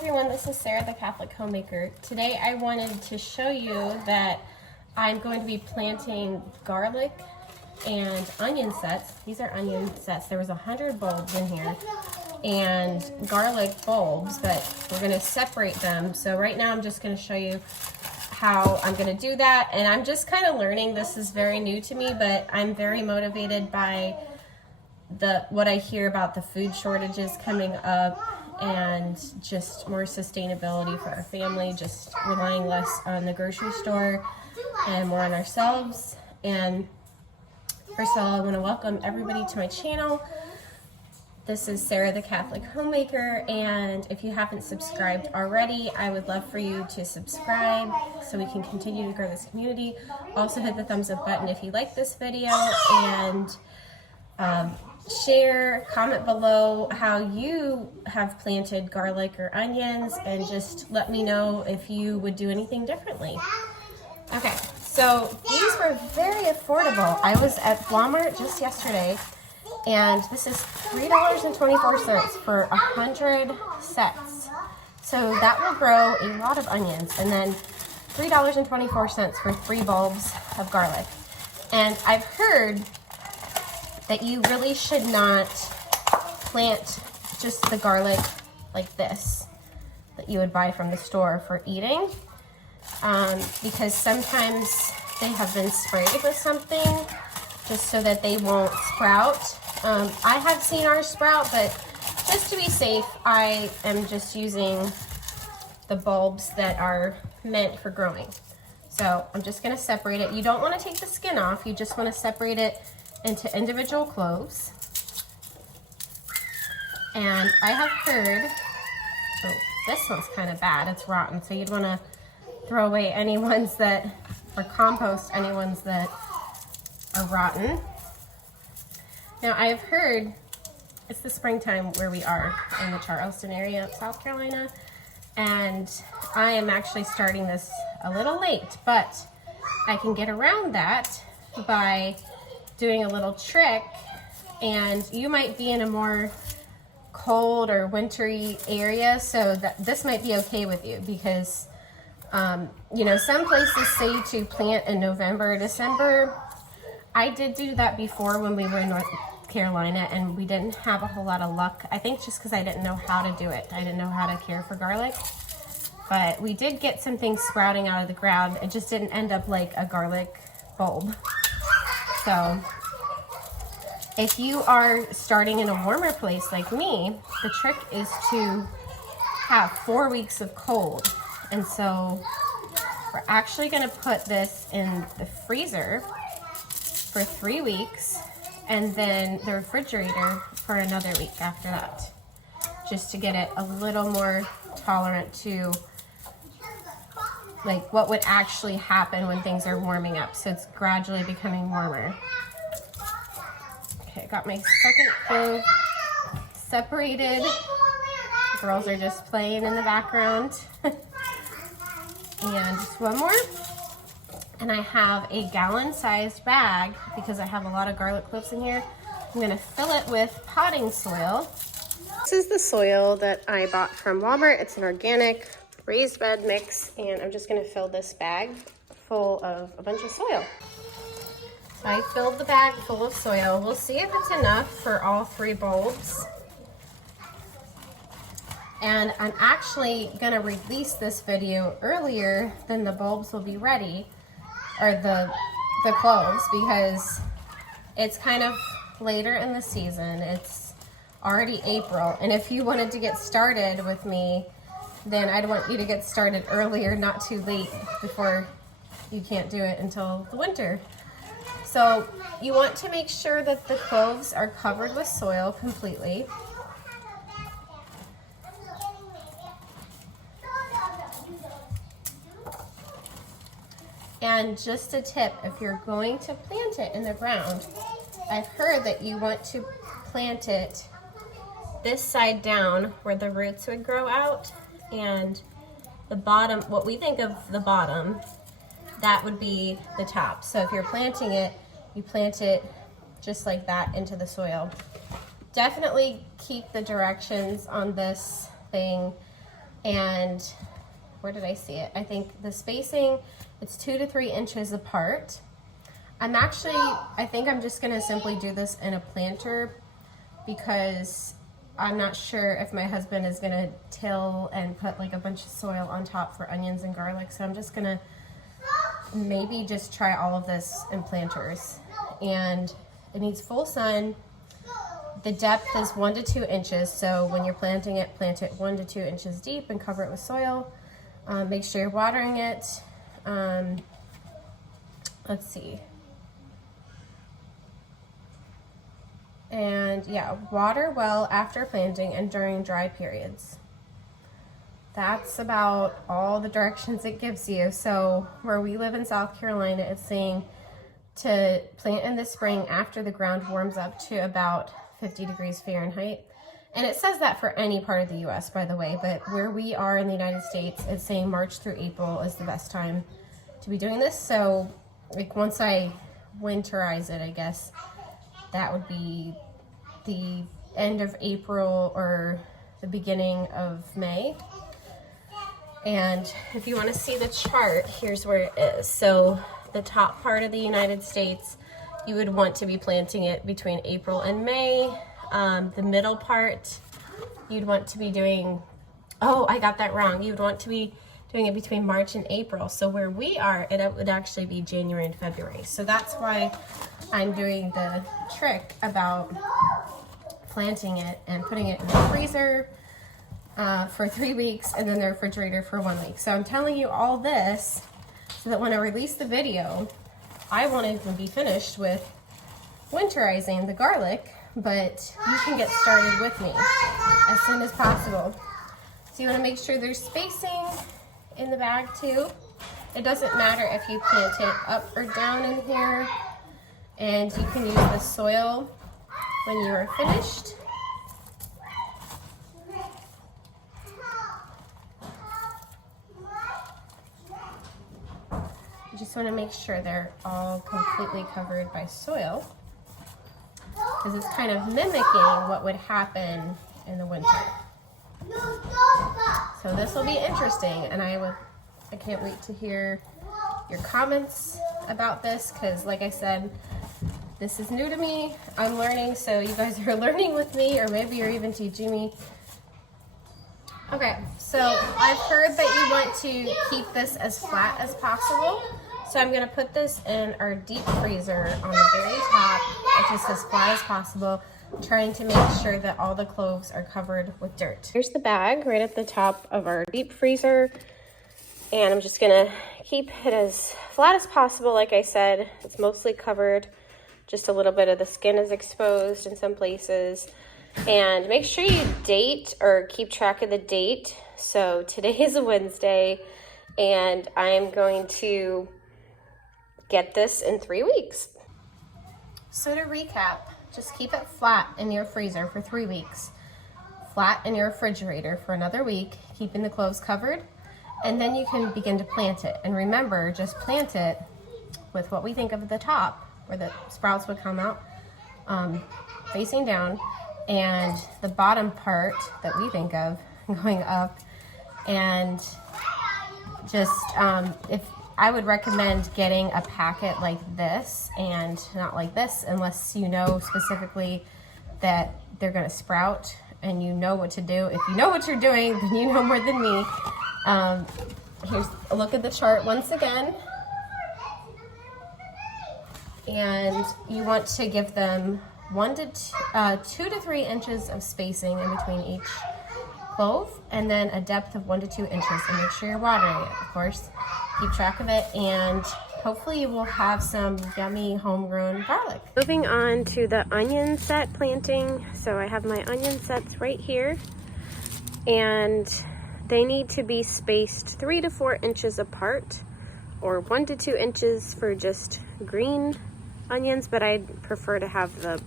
everyone, this is Sarah the Catholic Homemaker. Today I wanted to show you that I'm going to be planting garlic and onion sets. These are onion sets. There was 100 bulbs in here and garlic bulbs, but we're going to separate them. So right now I'm just going to show you how I'm going to do that, and I'm just kind of learning. This is very new to me, but I'm very motivated by what I hear about the food shortages coming up and just more sustainability for our family, just relying less on the grocery store and more on ourselves. And first of all, I want to welcome everybody to my channel. This is Sarah the Catholic Homemaker, and if you haven't subscribed already, I would love for you to subscribe so we can continue to grow this community. Also hit the thumbs up button if you like this video, and share, comment below how you have planted garlic or onions, and just let me know if you would do anything differently. Okay, so these were very affordable. I was at Walmart just yesterday, and this is $3.24 for 100 sets. So that will grow a lot of onions, and then $3.24 for 3 bulbs of garlic. And I've heard that you really should not plant just the garlic like this that you would buy from the store for eating, because sometimes they have been sprayed with something just so that they won't sprout. I have seen ours sprout, but just to be safe, I am just using the bulbs that are meant for growing. So I'm just going to separate it. You don't want to take the skin off, you just want to separate it into individual cloves. And I have heard, oh, this one's kind of bad, it's rotten, so you'd want to throw away any ones that, or compost any ones that are rotten. Now I've heard, it's the springtime where we are in the Charleston area of South Carolina, and I am actually starting this a little late, but I can get around that by doing a little trick. And you might be in a more cold or wintry area, so that this might be okay with you, because you know, some places say to plant in November or December. I did do that before when we were in North Carolina, and we didn't have a whole lot of luck. I think just because I didn't know how to do it. I didn't know how to care for garlic, but we did get some things sprouting out of the ground. It just didn't end up like a garlic bulb. So if you are starting in a warmer place like me, the trick is to have 4 weeks of cold. And so we're actually going to put this in the freezer for 3 weeks, and then the refrigerator for another week after that, just to get it a little more tolerant to like what would actually happen when things are warming up. So it's gradually becoming warmer. Okay, got my second clove separated. The girls are just playing in the background. And just one more. And I have a gallon-sized bag because I have a lot of garlic cloves in here. I'm gonna fill it with potting soil. This is the soil that I bought from Walmart. It's an organic raised bed mix, and I'm just gonna fill this bag full of a bunch of soil. So I filled the bag full of soil. We'll see if it's enough for all 3 bulbs. And I'm actually gonna release this video earlier than the bulbs will be ready, or the cloves, because it's kind of later in the season. It's already April, and if you wanted to get started with me, then I'd want you to get started earlier, not too late, before you can't do it until the winter. So you want to make sure that the cloves are covered with soil completely. And just a tip, if you're going to plant it in the ground, I've heard that you want to plant it this side down where the roots would grow out, and the bottom, what we think of the bottom, that would be the top. So if you're planting it, you plant it just like that into the soil. Definitely keep the directions on this thing And where did I see it? I think the spacing, it's 2 to 3 inches apart. I think I'm just gonna simply do this in a planter because I'm not sure if my husband is gonna till and put like a bunch of soil on top for onions and garlic. So I'm just gonna maybe just try all of this in planters. And it needs full sun. The depth is 1 to 2 inches. So when you're planting it, plant it 1 to 2 inches deep and cover it with soil. Make sure you're watering it. Let's see. And yeah, water well after planting and during dry periods. That's about all the directions it gives you. So where we live in South Carolina, it's saying to plant in the spring after the ground warms up to about 50 degrees Fahrenheit. And it says that for any part of the US, by the way, but where we are in the United States, it's saying March through April is the best time to be doing this. So like once I winterize it, I guess, that would be the end of April or the beginning of May. And if you want to see the chart, here's where it is. So the top part of the United States, you would want to be planting it between April and May. The middle part, you'd want to be doing, oh, I got that wrong. You'd want to be doing it between March and April. So where we are, it would actually be January and February. So that's why I'm doing the trick about planting it and putting it in the freezer for 3 weeks and then the refrigerator for 1 week. So I'm telling you all this so that when I release the video, I won't even be finished with winterizing the garlic, but you can get started with me as soon as possible. So you want to make sure there's spacing in the bag too. It doesn't matter if you plant it up or down in here, and you can use the soil when you are finished. You just want to make sure they're all completely covered by soil, because it's kind of mimicking what would happen in the winter. So this will be interesting, and I can't wait to hear your comments about this, because like I said, this is new to me. I'm learning, so you guys are learning with me, or maybe you're even teaching me. Okay, so I've heard that you want to keep this as flat as possible. So I'm gonna put this in our deep freezer on the very top, just as flat as possible, trying to make sure that all the cloves are covered with dirt. Here's the bag right at the top of our deep freezer. And I'm just gonna keep it as flat as possible. Like I said, it's mostly covered. Just a little bit of the skin is exposed in some places. And make sure you date or keep track of the date. So today is a Wednesday, and I am going to get this in 3 weeks. So to recap, just keep it flat in your freezer for 3 weeks, flat in your refrigerator for another week, keeping the cloves covered, and then you can begin to plant it. And remember, just plant it with what we think of at the top, where the sprouts would come out, facing down, and the bottom part that we think of going up. And just, if I would recommend getting a packet like this and not like this, unless you know specifically that they're gonna sprout and you know what to do. If you know what you're doing, then you know more than me. Here's a look at the chart once again. And you want to give them 2 to 3 inches of spacing in between each clove, and then a depth of 1 to 2 inches, and make sure you're watering it, of course. Keep track of it, and hopefully you will have some yummy homegrown garlic. Moving on to the onion set planting. So I have my onion sets right here, and they need to be spaced 3 to 4 inches apart, or 1 to 2 inches for just green onions, but I'd prefer to have the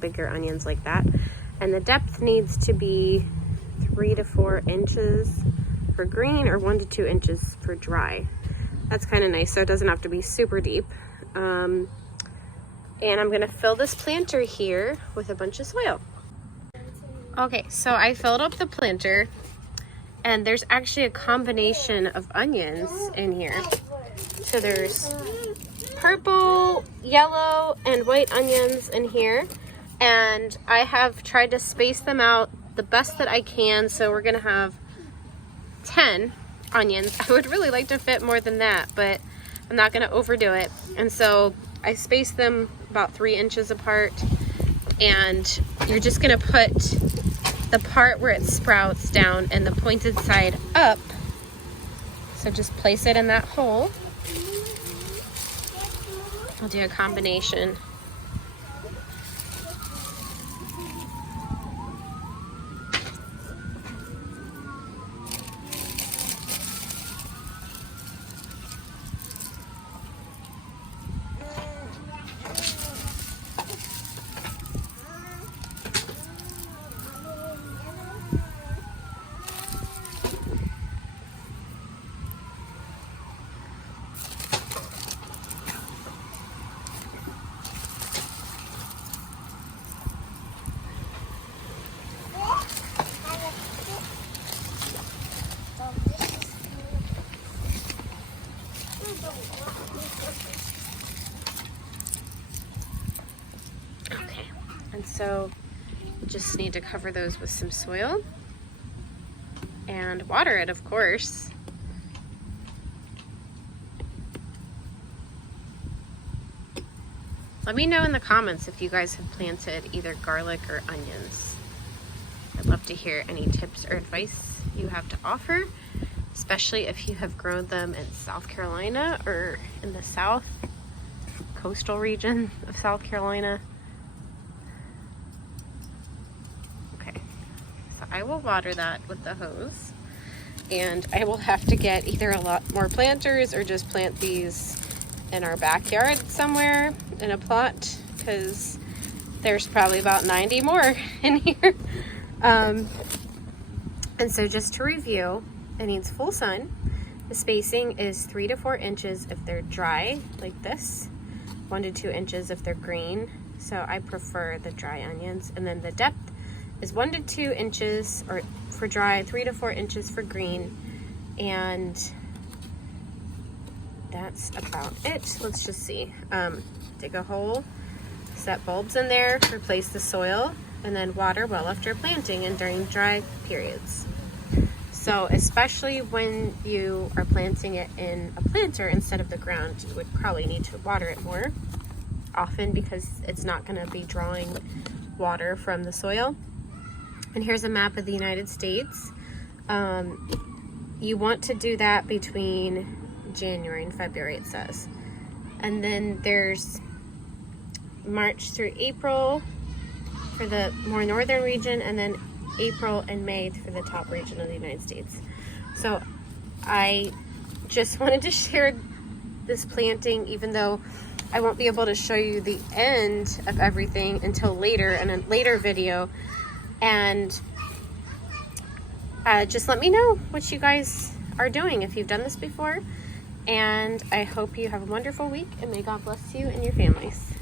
bigger onions like that. And the depth needs to be 3 to 4 inches for green, or 1 to 2 inches for dry. That's kind of nice, so it doesn't have to be super deep. And I'm gonna fill this planter here with a bunch of soil. Okay, so I filled up the planter, And there's actually a combination of onions in here. So there's purple, yellow, and white onions in here. And I have tried to space them out the best that I can. So we're gonna have 10 onions. I would really like to fit more than that, but I'm not gonna overdo it. And so I spaced them about 3 inches apart. And you're just gonna put the part where it sprouts down and the pointed side up. So just place it in that hole. I'll do a combination. Okay, and so you just need to cover those with some soil and water it, of course. Let me know in the comments if you guys have planted either garlic or onions. I'd love to hear any tips or advice you have to offer, especially if you have grown them in South Carolina or in the South coastal region of South Carolina. Okay, so I will water that with the hose, and I will have to get either a lot more planters or just plant these in our backyard somewhere in a plot, because there's probably about 90 more in here. And so just to review, it needs full sun. The spacing is 3 to 4 inches if they're dry like this, 1 to 2 inches if they're green. So I prefer the dry onions. And then the depth is 1 to 2 inches or for dry, 3 to 4 inches for green. And that's about it. Let's just see. Dig a hole, set bulbs in there, replace the soil, and then water well after planting and during dry periods. So especially when you are planting it in a planter instead of the ground, you would probably need to water it more often because it's not going to be drawing water from the soil. And here's a map of the United States. You want to do that between January and February, it says. And then there's March through April for the more northern region, and then April and May for the top region of the United States. So I just wanted to share this planting, even though I won't be able to show you the end of everything until later in a later video. And just let me know what you guys are doing if you've done this before. And I hope you have a wonderful week, and may God bless you and your families.